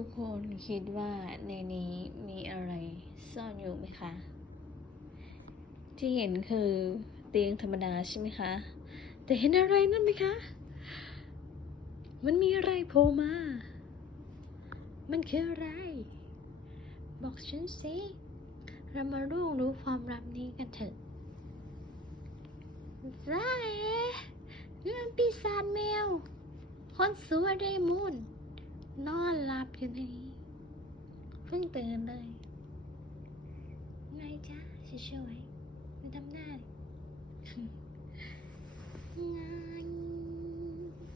ทุกคนคิดว่าในนี้มีอะไรซ่อนอยู่ไหมคะ ที่เห็นคือเตียงธรรมดาใช่ไหมคะ แต่เห็นอะไรนั่นไหมคะ มันมีอะไรโผล่มา มันคืออะไร บอกฉันสิ เรามาร่วงรู้ความลับนี้กันเถอะจ้าเอ๋นี่มันปีศาจแมว คนสวยเรมูนนอนหลับอยู่ในนี้เพิ่งตื่นเลย ไงจ๊ะช่วยๆมาทำหน้าดิ ไง